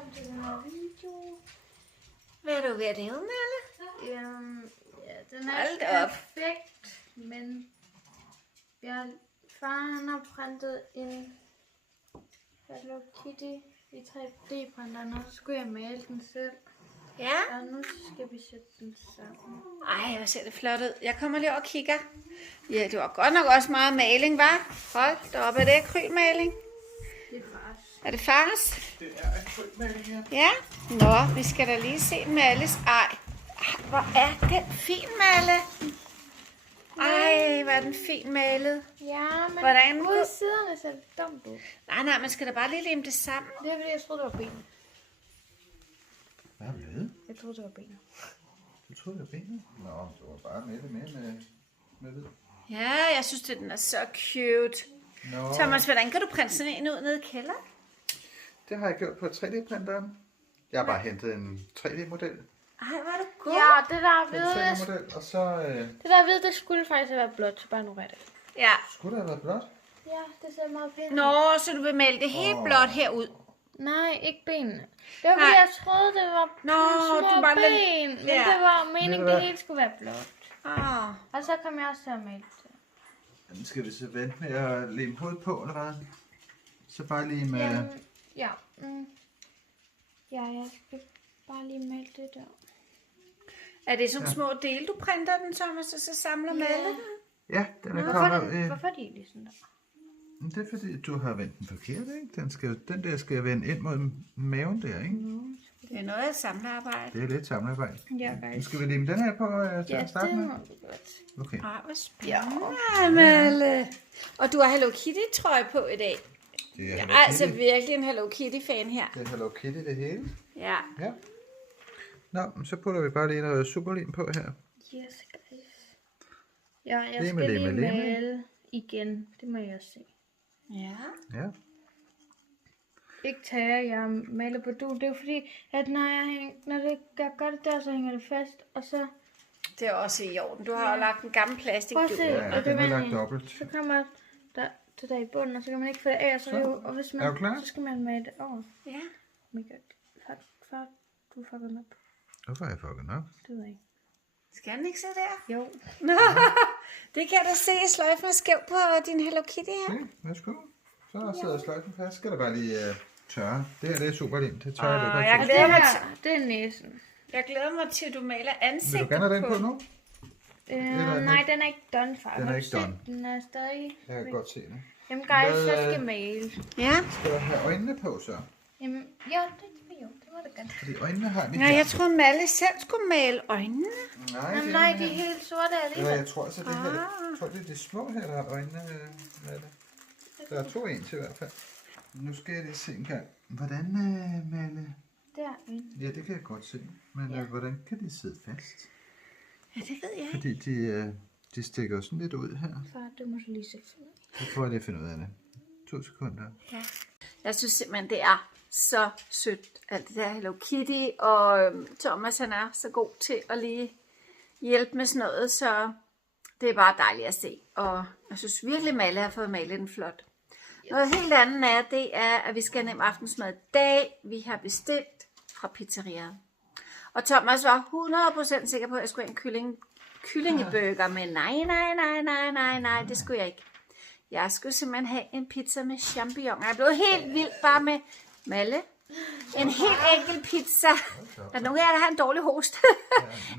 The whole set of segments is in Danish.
velkommen til den her video. Hvad er du ved at lave, Malle? Ja, den er ikke perfekt, men faren han har printet en Hello Kitty i 3D-printeren, og så skulle jeg male den selv. Ja? Og nu skal vi sætte den sammen. Ej, hvor ser det flot ud. Jeg kommer lige over og kigger. Ja, det var godt nok også meget maling, var? Hold da op, er det akrylmaling? Det er fars. Er det fars? Det er akrylmaling her. Ja? Nå, vi skal da lige se Malles. Ej, hvor er den fin, Malle. Ej, hvor er den fin malet. Ja, men Hvordan? ud af siderne ser det dumt ud. Nej, man skal da bare lige lime det sammen. Det er fordi, jeg troede, det var ben. Hvad har vi lavet? Jeg troede, det var ben. Du troede, det var benet? Nå, det var bare med det. Ja, jeg synes, den er så cute. Nå, Thomas, hvordan kan du printe sådan en ud nede i kælderen? det har jeg gjort på 3D-printeren. Jeg har bare hentet en 3D-model. Ej, hvor er du god. Ja, det der En hvide, 3D-model, og så det skulle faktisk have været blåt, så bare nu det. Ja. skulle det have været blåt. Ja, det ser meget pænt ud. Nå, så du vil male det helt blot herud. Nej, ikke benene. Det var fordi, Nej. jeg troede, det var Nå, små du bare ben. Men Ja. det var meningen, Ved du det hvad? hele skulle være blåt. Og så kom jeg også til at male det. Den skal vi så vente med at lime hovedet på, eller hvad? Så bare lige med... Jamen, ja. Ja, jeg skal bare lige male det der. Er det sådan små dele, du printer den, Thomas, og så samler Malle den? Ja, den er kommet... Hvorfor er de egentlig sådan der? Det er fordi, du har vendt den forkert, ikke? Den der skal vende ind mod maven der, ikke? Det er noget af samlearbejde. Det er lidt samlearbejde. Ja, Nu faktisk. skal vi lime den her på til Ja, at starte det med. må du godt. Okay. Ej, hvor spændende, Malle. Og du har Hello Kitty-trøje på i dag. Det er Jeg Hello er altså Kitty. virkelig en Hello Kitty-fan her. Det er Hello Kitty det hele. Ja. Ja. Nå, men så putter vi bare lige noget superlim på her. Yes, guys. Ja, jeg Lime, skal lime, lige lime. male igen. Det må jeg se. Ja. Ja. Ikke tage, jeg maler på du. Det er jo fordi, at jeg gør det der, så hænger det fast. Og så Det er også i orden. Du har jo lagt en gammel plastik. prøv at se. Ja, og den er vender lagt i. dobbelt. Så kommer det der i bunden, og så kan man ikke få det af. Og, og hvis man, Er du klar? så skal man male det over. Ja. Oh my god. Fuck, du fucker den op. Hvorfor har jeg fucket nok? Det ved jeg ikke. Skal den ikke se der? Jo. Nå, det kan jeg da se. Sløjfen er skæv på din Hello Kitty her. Se, værsgo. Så sidder sløjfen fast. Skal der bare lige tørre. Det her det er superlim. Det tørrer i løbet af jeg Og to. det glæder mig her, det er næsen. Jeg glæder mig til, at du maler Vil ansigtet du gerne have den på nu? Nej, den er ikke done, far. Den er Har du ikke set? done. Den er stadig... Jeg kan godt se det. Jamen guys, Hvad, jeg skal male. Ja. Skal du have øjnene på så? Jamen, det må det godt. Fordi øjnene har vi Nå, jeg tror, Malle selv skulle male øjnene. Nej, Jamen det nej, er de er helt sorte Eller alligevel. jeg tror altså, det her, jeg tror, det er de små her, der har øjnene med det. Der er 2 en til i hvert fald. Nu skal jeg lige se en gang. Hvordan, Malle? Der. Ja, det kan jeg godt se. Men hvordan kan de sidde fast? Ja, det ved jeg ikke. Fordi de stikker jo sådan lidt ud her. Far, det må du lige se. Så prøver jeg lige at finde ud af det. 2 sekunder. Ja. Jeg synes simpelthen, det er så sødt, alt det der Hello Kitty, og Thomas han er så god til at lige hjælpe med sådan noget, så det er bare dejligt at se. Og jeg synes virkelig, Malle har fået malet den flot. Noget helt andet er, det er, at vi skal have nem aftensmad i dag. Vi har bestilt fra pizzeriaet. Og Thomas var 100% sikker på, at jeg skulle have en kyllingeburger, men nej, det skulle jeg ikke. Jeg skulle simpelthen have en pizza med champignon. Jeg blev helt vild bare med Malle. En helt enkel pizza. Der er nogen af jer, der har en dårlig host.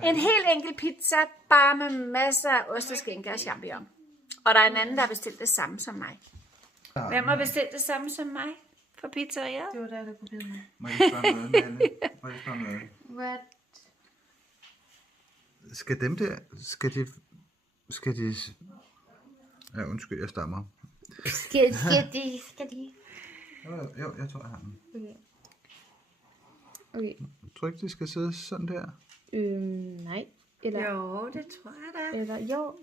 En helt enkel pizza, bare med masser af ost og skinke og champignon. Og der er en anden, der har bestilt det samme som mig. Hvem har bestilt det samme som mig for pizzeriet? Det var der kunne blive med. Må jeg spørge noget, Malle? Må jeg spørge noget? What? Skal dem der, skal de... Ja, undskyld, jeg stammer. Skal de? Jo, jeg tror, jeg har den. Okay. Jeg tror ikke, de skal sidde sådan der. Nej. Eller, Jo, det tror jeg da. eller jo,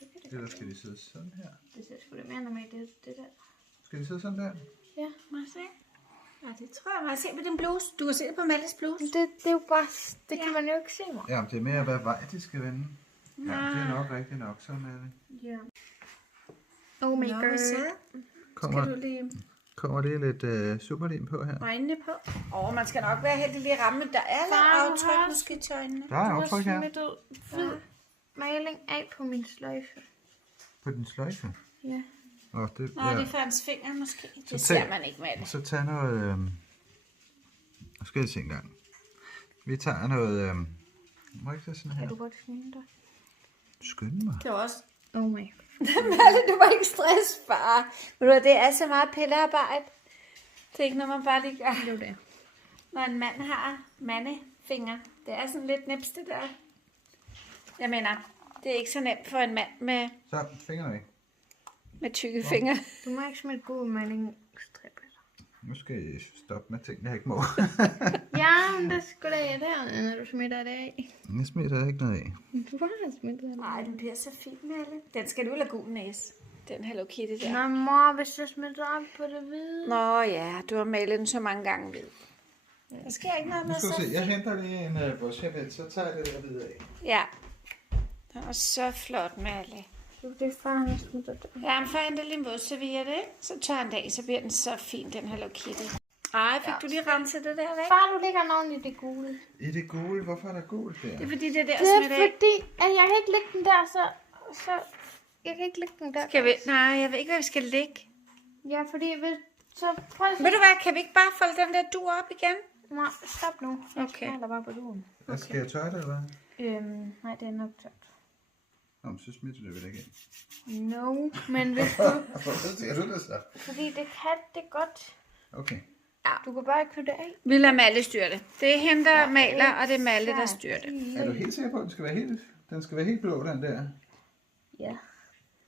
det kan det. Eller skal de sidde sådan her? Det ser sgu da mere normalt, det der. Skal de sidde sådan der? Ja. Må jeg se? Ja, det tror jeg. Må jeg se på din bluse? Du kan se det på Malles bluse. Det er jo bare, det kan man jo ikke se mig. Ja, det er mere, hvad vej de skal vende. Ja, det er nok rigtigt nok, sådan er det. Ja. Oh my god. Så Kommer, skal du lige... kommer det lidt superlim på her. Øjnene på. Man skal nok være heldig lige at ramme. Der er lidt aftryk måske til øjnene. Der er Du har aftryk her. smidt hvid maling af på min sløjfe. På din sløjfe? Ja. Og det, Nå, det er for hans fingre måske. Det Så ser man ikke med det. Så tag noget... Nu skal jeg se en gang. Vi tager noget... Må jeg ikke tage sådan her? Kan du godt skynde dig? Skynde mig. Det var også... Oh my. Malle, du var ikke stress, far. Men det er så meget pillearbejde. Det er ikke noget, man bare lige gør. Det er det. Når en mand har mandefingre. Det er sådan lidt nemt det der. Jeg mener, det er ikke så nemt for en mand Så, fingrene væk. med tykke fingre. Du må ikke smide god maling strippe. Nu skal jeg stoppe med ting, jeg ikke må. Ja, men det skulle da der, når du smitter det af. Jeg smider ikke noget af. Du har smittet det. Nej, den bliver så fin, Malle. Den skal du lade gul næse. Den Hello Kitty der. Nå, mor, hvis jeg smitter op på det hvide. Nå ja, du har malet den så mange gange ved. Der sker ikke noget Nu med skal vi så. se, jeg henter lige en bushhabit, så tager jeg det der videre af. Ja. Den er så flot, Malle. Det er far, han smitter det. Ja, men får han lige en vådserviette, ikke? Så tør en dag, så bliver den så fin, den Hello Kitty. Ej, fik du lige renset det der væk? Far, du ligger nogen i det gule. I det gule, hvorfor er der gult der? Det er fordi, det er der Det er smidt af. fordi, at jeg kan ikke lægge den der, så jeg kan ikke lægge den der. Skal vi? Nej, jeg ved ikke, hvad vi skal lægge. Ja, fordi hvis, så prøv at Ved du hvad, kan vi ikke bare folde den der dur op igen? Nej, stop nu. Jeg Okay. smaler bare på duen. Okay. Skal jeg tørre det, eller hvad? Nej, det er nok tørt. Nå, men så smitter det vel ikke ind. No, men hvis du... Hvorfor siger du det så? Fordi det kan det godt. Okay. Du kan bare købe det af. Vi lader Malle styre det. Det er hende, der maler, og det er Malle, der styrer det. Er du helt sikker på, at den skal være helt blå, den der? Ja.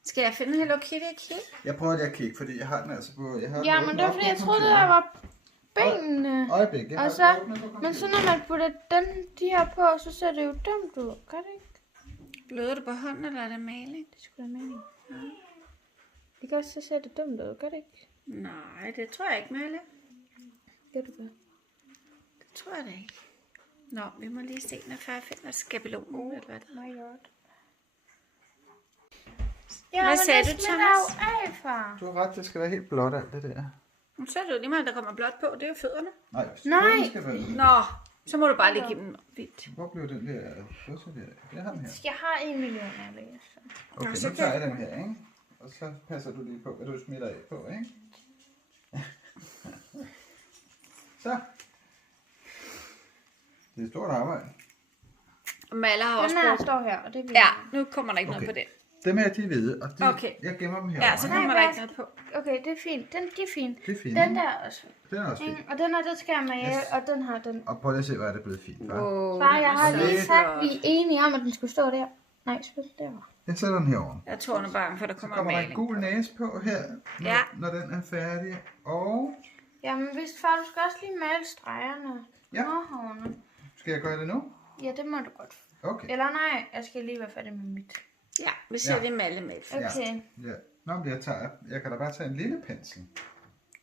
Skal jeg finde Hello Kitty og kigge? Jeg prøver lige at kigge, fordi jeg har den altså på... Jeg har Ja, den men åbnet det var op fordi, på jeg troede, computeren. der var benene. Øjeblik, jeg har Og den så, åbnet på men computeren. så når man putter de her på, så ser det jo dumt ud. Gør det ikke? Bløder du på hånden, eller er det maling? Det skulle da mening. Det kan også så se det dumt ud. Gør det ikke? Nej, det tror jeg ikke, Malle. Gør det godt. Det tror jeg da ikke. Nå, vi må lige se, når far finder skabelonen, eller hvad det er. My god. Ja, Hvad men sagde det du, smitter Thomas? jo af, far. Du har ret, det skal være helt blåt alt det der. Men så er det jo lige meget, der kommer blåt på. Det er jo fødderne. Nej, Nej. den skal være. Nå, så må du bare lige give dem hvidt. Hvor blev den der bushhabit? Jeg har den her. Jeg har 1 million af det. Så. Okay, så nu tager jeg den her, ikke? Og så passer du lige på, hvad du smitter af på, ikke? Så. Det er et stort arbejde. Malle har også Den her brugt. står her, og det bliver... Ja, nu kommer der ikke noget på det. Dem her, de er hvide, og de, Okay. jeg gemmer dem herovre. Ja, så ikke? kommer der ikke noget på. Okay, det er fint. De er fint. Det er fint. Den der er også fint. Den er også fin. Og den her, den skal jeg med, Yes. og den har den. Og prøv lige at se, hvor er det blevet fint, hva'? Far, jeg har lige så sagt, at vi er enige om, at den skulle stå der. Nej, spil derovre. Jeg sætter den herovre. Jeg tror, nu bange for, at der Så kommer kommer der en maling. gul næse på her, når, Ja. når den er færdig. Og Jamen, hvis far, du skal også lige male stregerne. Ja. Nåhårene. skal jeg gøre det nu? Ja, det må du godt. Okay. Eller nej, jeg skal lige være færdig med mit. Ja, vi ser Ja. det Malle med. Okay. Ja. Nå, men jeg kan da bare tage en lille pensel.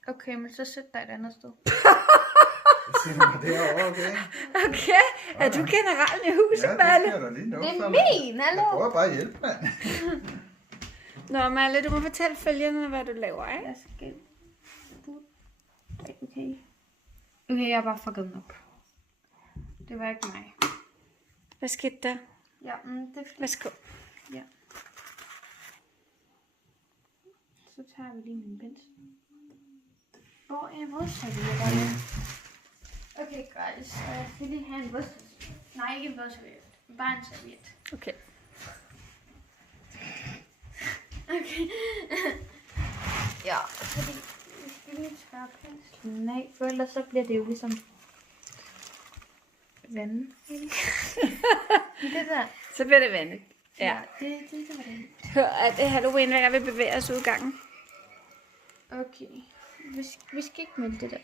Okay, men så sæt dig et andet sted. Jeg siger mig derovre, okay? Okay, er du generelt i huset, Ja, det Malle? skal jeg da lige nå. Det er for, min, Jeg hallo? prøver bare at hjælpe, mand. Nå, Malle, du må fortælle følgende, hvad du laver, ikke? Jeg skal... Okay. Okay, jeg har bare fucket den op. Det var ikke mig. Hvad skete der? Ja, men det er fordi... Værsgo. Ja. Så tager vi lige min pensel. Hvor er vådservietterne? Okay, guys. Jeg skal lige have en vådserviet. Nej, ikke en vådserviet. Bare en serviet. Okay. Okay. Ja, fordi vi skal lige tørre penslen af, for ellers så bliver det jo ligesom vand. Det der. Så bliver det vandet. Ja. Det var det. Hør, at det er Halloween, hver gang vi bevæger os ud i gangen. Okay. Vi skal ikke male det der.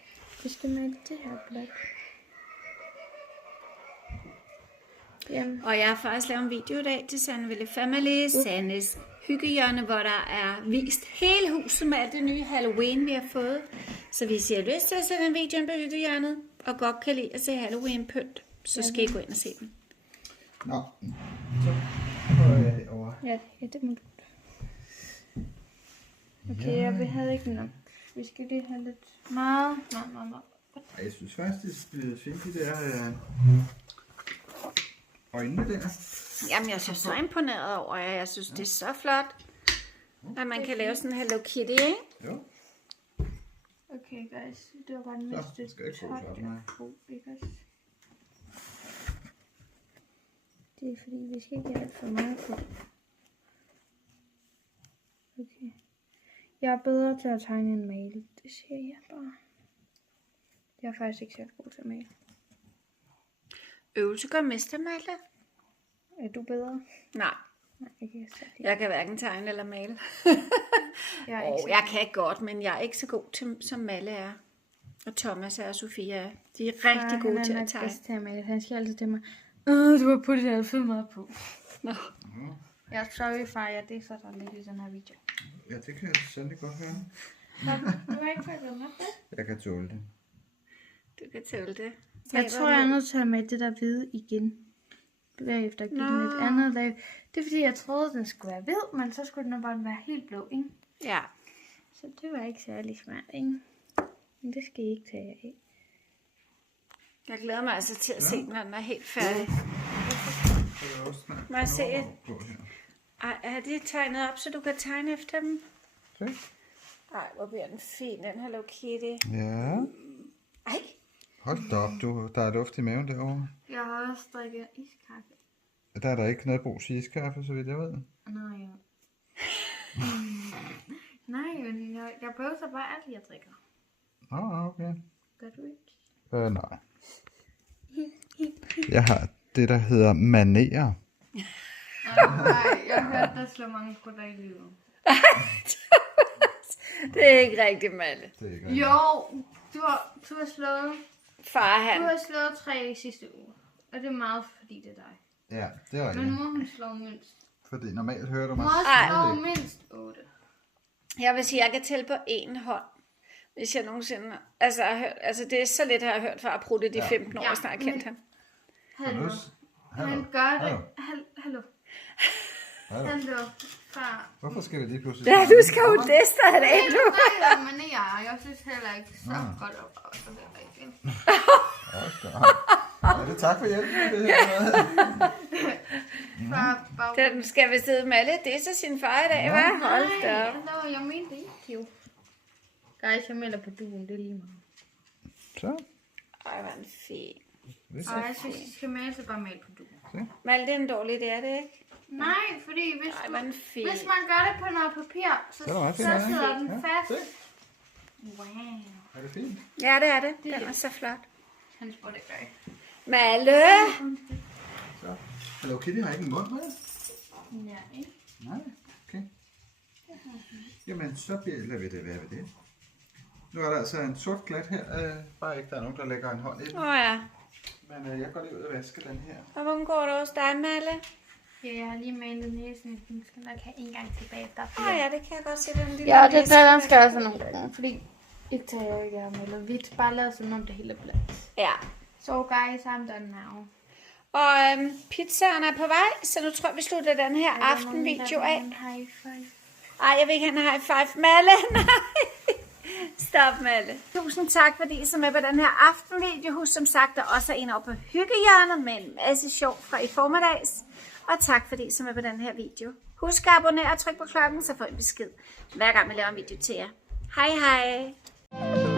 Vi skal male det her blot. Jamen. Og jeg har faktisk lavet en video i dag til Sandville Family, Sandes hyggehjørne, hvor der er vist hele huset med alt det nye Halloween, vi har fået. Så hvis I har lyst til at se den video på hyggehjørnet, og godt kan lide at se Halloween-pynt, så skal I gå ind og se den. Nå, så prøver jeg herovre. Ja, det må du. Okay, jeg havde ikke nok Vi skal lige have lidt meget. Ej, jeg synes faktisk, det er fint, de der øjnene der. Jamen, jeg er så imponeret over jer. Jeg synes, det er så flot, at man kan lave sådan en Hello Kitty, ikke? Jo. Okay, guys. Det var bare den næste skal ikke gå sådan her. ikke også? Det er fordi, vi skal ikke have alt for meget på. Okay. Jeg er bedre til at tegne end male. Det siger jeg bare. Jeg er faktisk ikke særlig god til at male. Øvelse gør mester, Malte. Er du bedre? Nej, Nej, ikke så. jeg kan hverken tegne eller male. Jeg er ikke Jeg kan godt, men jeg er ikke så god til, som Malle er. Og Thomas og Sofia er. De er rigtig gode til at tegne. Til at male. Han siger altid til mig, du har puttet alt for meget på. Nå. Jeg er sorry, far. Jeg det så der lidt i den her video. Ja, det kan jeg sandelig godt høre. Du har ikke fået med det? Jeg kan tåle det. Du kan tåle det. Jeg tror, jeg er nødt til at have med det der hvide igen. Bagefter give den et andet lag. Det er fordi, jeg troede, den skulle være hvid, men så skulle den bare være helt blå, ikke? Ja. Så det var ikke særlig smart, ikke? Men det skal I ikke tage af. Jeg glæder mig altså til at se, når den er helt færdig. Må jeg se? Ej, er det tegnet op, så du kan tegne efter dem? Se. Ej, hvor bliver den fin, den Hello Kitty. Ja. Ej. Hold da op, der er luft i maven derovre. Jeg har også drikket iskaffe. Der er der ikke noget brug til iskaffe, så vidt jeg ved. Nej, ja. Nej, men jeg bøvser bare alt, jeg drikker. Okay. Gør du ikke? Nej. Jeg har det, der hedder manerer. Nej, jeg har hørt, der slår mange prutter i livet. Det er ikke rigtigt, Malle. Det er ikke Jo, du har slået... Far, Du han. har slået 3 i sidste uge. Og det er meget, fordi det er dig. Ja, det er Men rigtigt. mor, hun slår mindst. Fordi normalt hører du mig Mor Ej. slår mindst 8. Jeg vil sige, at jeg kan tælle på én hånd. Hvis jeg nogensinde... Altså, det er så lidt, jeg har hørt fra Prutte de 15 år, jeg snart har kendt ham. Hallo. Hallo. Han gør det. Hallo. Hallo. Hallo. Far. Hvorfor skal vi lige pludselig... Ja, du skal jo liste af det, Det du. er jo manerer, og jeg synes heller ikke så godt op. Det er rigtigt. Ja, det er tak for hjælpen med det her. Far, bag. Den skal vist sidde med alle. Det er så sin far i dag, hva'? Hold da op. Nej, jeg mente ikke, jo. Guys, jeg melder på duen, det er lige meget. Så. Ej, hvor en fin. Og jeg synes, I skal male, så bare male på duen. Malte, det er en dårlig idé, er det ikke? Nej, fordi hvis, Ej, hvor en fin. hvis man gør det på noget papir, så er meget fint, så ja. sidder den Ja, fast. se. Wow. Er det fint? Ja, det er det. Den er så flot. Han spurgte ikke dig. Malle! Så. Hello Kitty har ikke en mund med? Ja, ikke? Nej, okay. Jamen, så lader vi det være ved det. Nu er der altså en sort glat her. Bare ikke, der er nogen, der lægger en hånd i den. Ja. Men jeg går lige ud og vasker den her. Og hvordan går det hos dig, Malle? Ja, jeg har lige malet næsen. Den skal nok have en gang tilbage. Ja, det kan jeg godt se, den lille Ja, det næse. der skal jeg også nogle gange, fordi ikke tager jeg ikke har malet hvidt. Bare lavet som om det hele er blandt. Ja. So guys, I'm done now. Og pizzaen er på vej, så nu tror jeg, vi slutter den her aftenvideo af. High five. Ej, jeg vil ikke have en high five. Malle, nej. Stop, Malle. Tusind tak, fordi I så med på den her aftenvideo. Husk som sagt, der også er en over på hyggehjørnet med en masse sjov fra i formiddags. Og tak, fordi I så med på den her video. Husk at abonnere og tryk på klokken, så får I besked hver gang vi laver en video til jer. Hej hej.